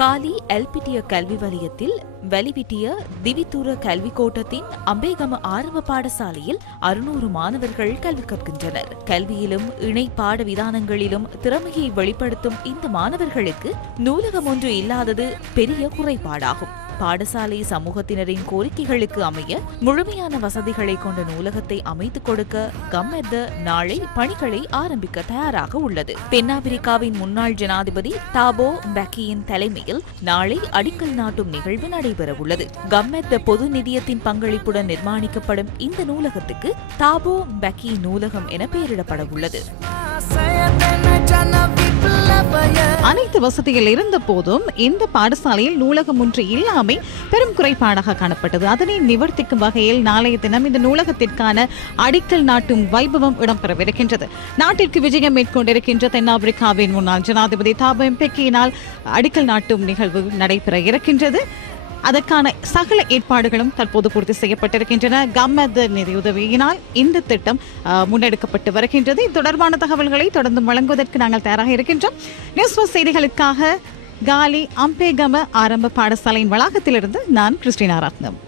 காலி எல்பிட்டிய கல்வி வலயத்தில் வெளிவிட்டிய திவித்தூர கல்வி கோட்டத்தின் அம்பேகம ஆரம்ப பாடசாலையில் அறுநூறு மாணவர்கள் கல்வி கற்கின்றனர். கல்வியிலும் இணை பாட விதானங்களிலும் திறமையை வெளிப்படுத்தும் இந்த மாணவர்களுக்கு நூலகம் ஒன்று இல்லாதது பெரிய குறைபாடாகும். பாடசாலை சமூகத்தினரின் கோரிக்கைகளுக்கு அமைய முழுமையான வசதிகளை கொண்ட நூலகத்தை அமைத்துக் கொடுக்க கம்மெத்த நாளை பணிகளை ஆரம்பிக்க தயாராக உள்ளது. தென்னாப்பிரிக்காவின் முன்னாள் ஜனாதிபதி தாபோ பெக்கியின் தலைமையில் நாளை அடிக்கல் நாட்டும் நிகழ்வு நடைபெறவுள்ளது. கம்மெத்த பொது நிதியத்தின் பங்களிப்புடன் நிர்மாணிக்கப்படும் இந்த நூலகத்துக்கு தாபோ பெக்கி நூலகம் என பெயரிடப்பட உள்ளது அனைத்து வசதிகள் இருந்த போதும் இந்த பாடசாலையில் நூலகம் ஒன்று இல்லாமை பெரும் குறைபாடாக காணப்பட்டது. அதனை நிவர்த்திக்கும் வகையில் நாளைய தினம் இந்த நூலகத்திற்கான அடிக்கல் நாட்டும் வைபவம் இடம்பெறவிருக்கின்றது. நாட்டிற்கு விஜயம் மேற்கொண்டிருக்கின்ற தென்னாப்பிரிக்காவின் முன்னாள் ஜனாதிபதி தாபம் பெக்கியினால் அடிக்கல் நாட்டும் நிகழ்வு நடைபெற இருக்கின்றது. அதற்கான சகல ஏற்பாடுகளும் தற்போது பூர்த்தி செய்யப்பட்டிருக்கின்றன. கம்மத் நிதியுதவியினால் இந்த திட்டம் முன்னெடுக்கப்பட்டு வருகின்றது. இது தொடர்பான தகவல்களை தொடர்ந்து வழங்குவதற்கு நாங்கள் தயாராக இருக்கின்றோம். நியூஸ் செய்திகளுக்காக காலி அம்பேகம ஆரம்ப பாடசாலையின் வளாகத்திலிருந்து நான் கிறிஸ்டினா ரத்னம்.